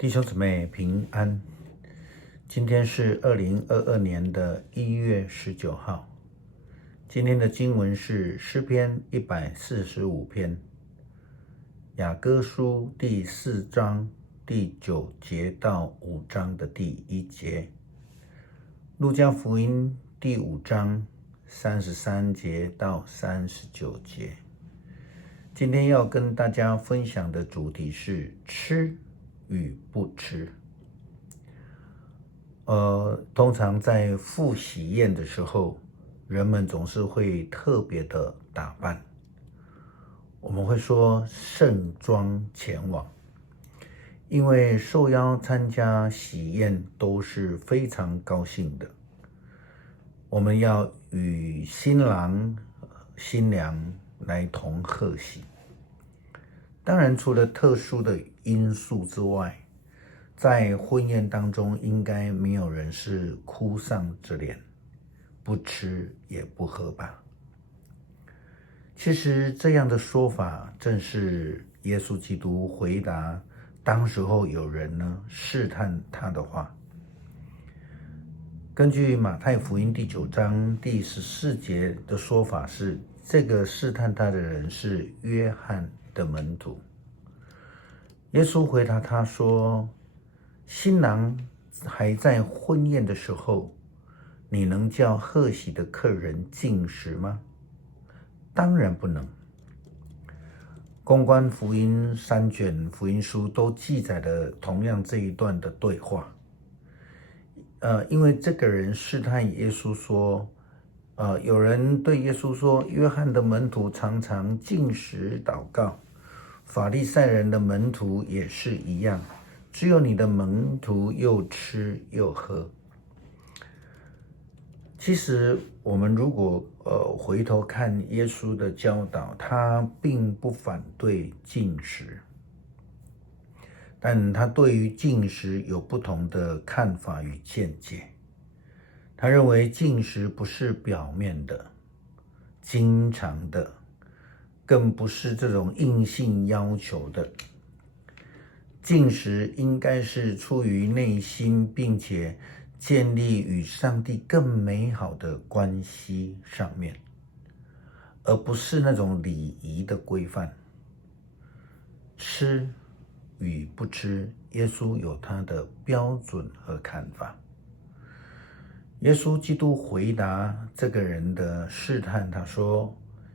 弟兄姊妹平安，今天是2022年的1月19号。今天的经文是诗篇145篇，雅歌书第4章第9节到5章的第1节，路加福音第5章33节到39节。今天要跟大家分享的主题是吃与不吃。通常在赴喜宴的时候，人们总是会特别的打扮，我们会说盛装前往，因为受邀参加喜宴都是非常高兴的。我们要与新郎、新娘来同贺喜。当然，除了特殊的因素之外，在婚宴当中应该没有人是哭丧着脸，不吃也不喝吧。其实这样的说法正是耶稣基督回答当时候有人试探他的话。根据马太福音第9章第14节的说法是，这个试探他的人是约翰的门徒。耶稣回答他说，新郎还在婚宴的时候，你能叫贺喜的客人禁食吗？当然不能。公关福音3卷福音书都记载了同样这一段的对话。因为这个人试探耶稣说，有人对耶稣说，约翰的门徒常常禁食祷告，法利赛人的门徒也是一样，只有你的门徒又吃又喝。其实我们如果回头看耶稣的教导，他并不反对禁食，但他对于禁食有不同的看法与见解。他认为禁食不是表面的、经常的，更不是这种硬性要求的。禁食应该是出于内心，并且建立与上帝更美好的关系上面，而不是那种礼仪的规范。吃与不吃，耶稣有他的标准和看法。耶稣基督回答这个人的试探，他说，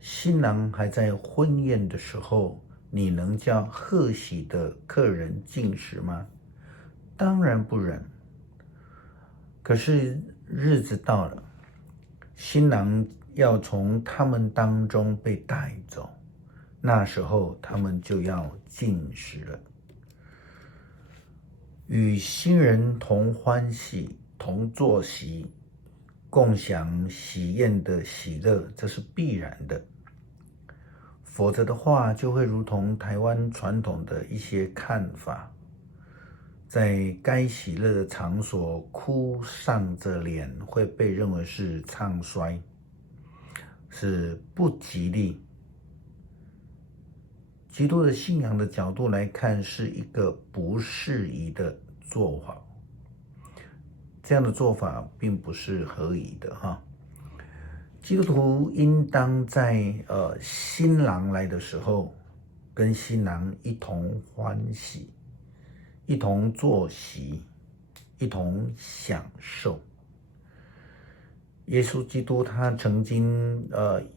新郎还在婚宴的时候，你能叫贺喜的客人禁食吗？当然不能。可是日子到了，新郎要从他们当中被带走，那时候他们就要禁食了。与新人同欢喜，同坐席，共享喜宴的喜乐，这是必然的。否则的话，就会如同台湾传统的一些看法，在该喜乐的场所哭丧着脸，会被认为是唱衰，是不吉利。基督的信仰的角度来看，是一个不适宜的做法。这样的做法并不是合宜的哈。基督徒应当在新郎来的时候，跟新郎一同欢喜，一同坐席，一同享受。耶稣基督他曾经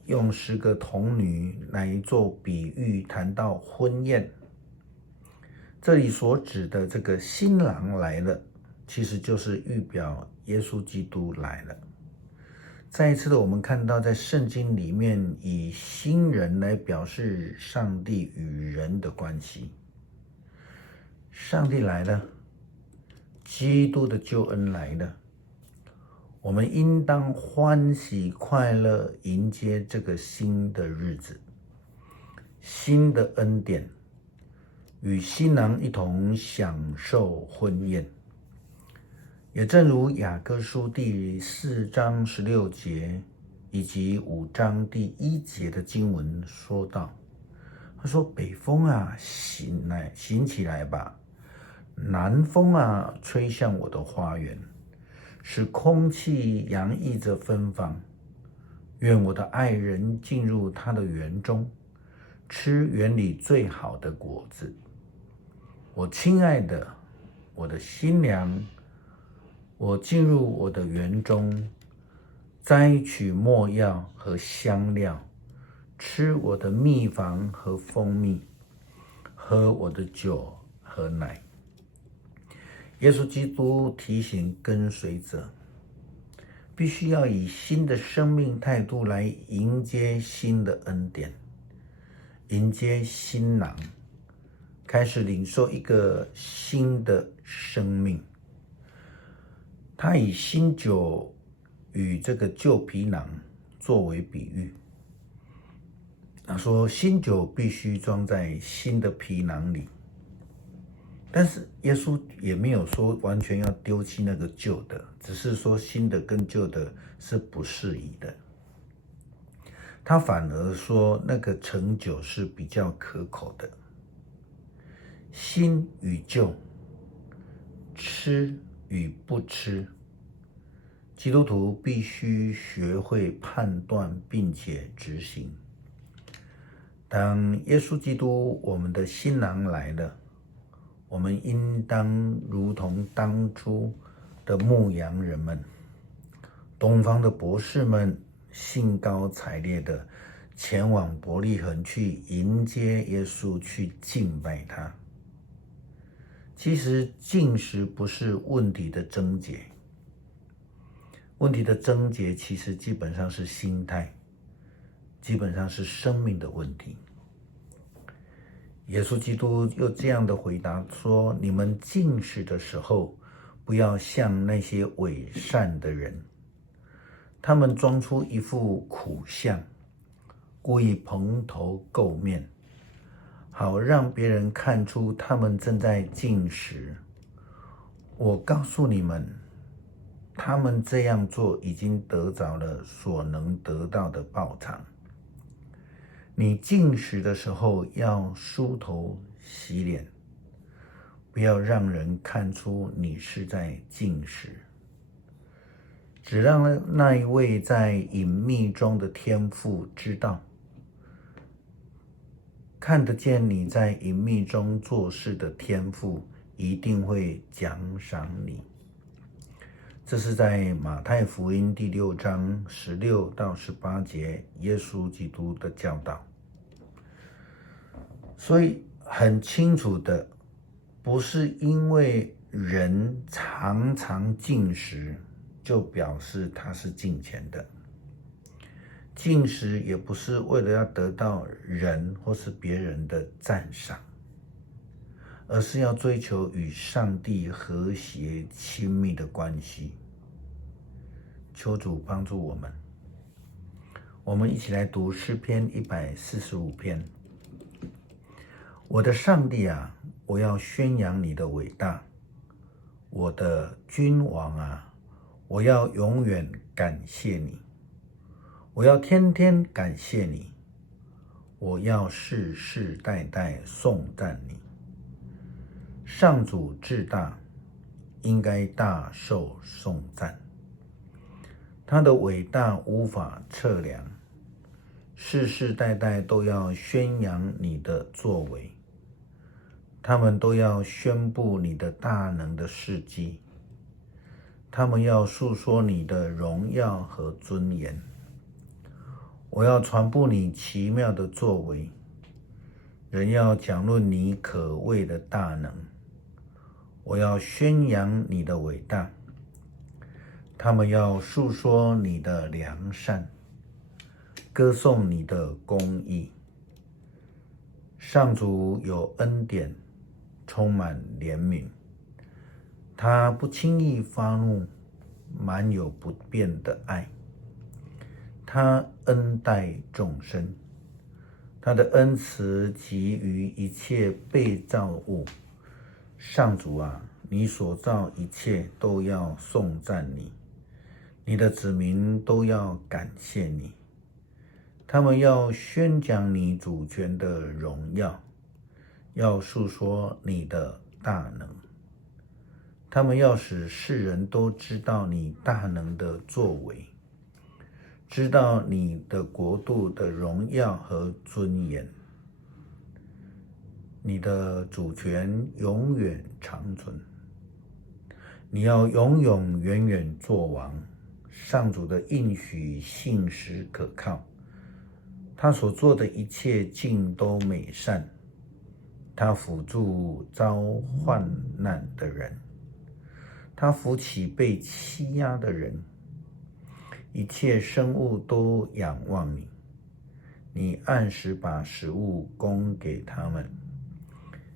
用10个童女来做比喻，谈到婚宴。这里所指的这个新郎来了，其实就是预表耶稣基督来了。再一次的，我们看到在圣经里面，以新人来表示上帝与人的关系。上帝来了，基督的救恩来了，我们应当欢喜快乐迎接这个新的日子，新的恩典，与新郎一同享受婚宴。也正如雅歌书第4章16节以及5章第1节的经文说到，他说，北风啊，醒起来吧，南风啊，吹向我的花园，使空气洋溢着芬芳。愿我的爱人进入他的园中，吃园里最好的果子。我亲爱的，我的新娘，我进入我的园中，摘取没药和香料，吃我的蜜房和蜂蜜，喝我的酒和奶。耶稣基督提醒跟随者，必须要以新的生命态度来迎接新的恩典，迎接新郎，开始领受一个新的生命。他以新酒与这个旧皮囊作为比喻。他说新酒必须装在新的皮囊里，但是耶稣也没有说完全要丢弃那个旧的，只是说新的跟旧的是不适宜的。他反而说那个陈酒是比较可口的。新与旧，吃与不吃，基督徒必须学会判断并且执行。当耶稣基督我们的新郎来了，我们应当如同当初的牧羊人们、东方的博士们，兴高采烈的前往伯利恒去迎接耶稣，去敬拜他。其实进食不是问题的症结，问题的症结其实基本上是心态，基本上是生命的问题。耶稣基督又这样的回答说：你们进食的时候，不要像那些伪善的人，他们装出一副苦相，故意蓬头垢面，好让别人看出他们正在进食。我告诉你们，他们这样做已经得着了所能得到的报偿。你进食的时候要梳头洗脸，不要让人看出你是在进食，只让那一位在隐秘中的天父知道，看得见你在隐秘中做事的天父一定会奖赏你。这是在马太福音第6章16到18节耶稣基督的教导。所以很清楚的，不是因为人常常进食就表示他是敬虔的，进食也不是为了要得到人或是别人的赞赏，而是要追求与上帝和谐亲密的关系。求主帮助我们。我们一起来读诗篇145篇。我的上帝啊，我要宣扬你的伟大。我的君王啊，我要永远感谢你。我要天天感谢你。我要世世代代颂赞你。上主至大，应该大受颂赞。他的伟大无法测量，世世代代都要宣扬你的作为。他们都要宣布你的大能的事迹，他们要述说你的荣耀和尊严。我要传布你奇妙的作为，人要讲论你可畏的大能。我要宣扬你的伟大，他们要述说你的良善，歌颂你的公义。上主有恩典，充满怜悯，他不轻易发怒，满有不变的爱。他恩待众生，他的恩慈给予一切被造物。上主啊，你所造一切都要颂赞你，你的子民都要感谢你。他们要宣讲你主权的荣耀，要述说你的大能。他们要使世人都知道你大能的作为，知道你的国度的荣耀和尊严，你的主权永远长存。你要永永远远作王，上主的应许信实可靠，他所做的一切尽都美善，他辅助遭患难的人，他扶起被欺压的人，一切生物都仰望你，你按时把食物供给他们，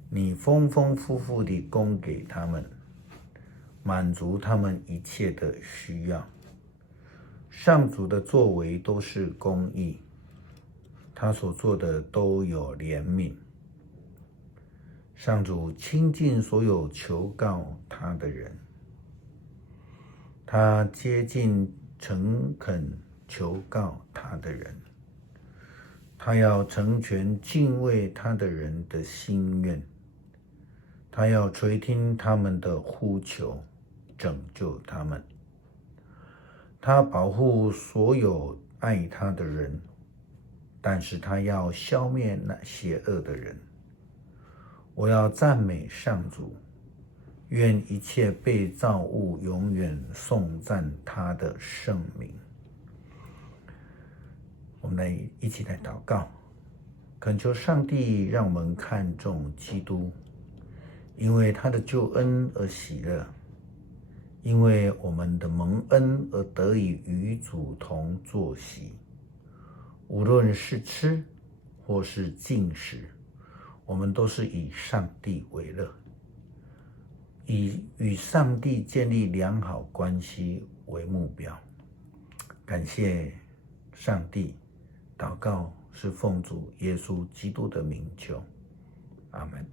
你丰丰富富地供给他们，满足他们一切的需要。上主的作为都是公义，他所做的都有怜悯。上主亲近所有求告他的人，他接近诚恳求告他的人，他要成全敬畏他的人的心愿，他要垂听他们的呼求，拯救他们。他保护所有爱他的人，但是他要消灭那邪恶的人。我要赞美上主，愿一切被造物永远颂赞他的圣名。我们一起来祷告，恳求上帝让我们看重基督，因为他的救恩而喜乐，因为我们的蒙恩而得以与主同坐席。无论是吃或是进食，我们都是以上帝为乐，以与上帝建立良好关系为目标。感谢上帝，祷告是奉主耶稣基督的名求，阿们。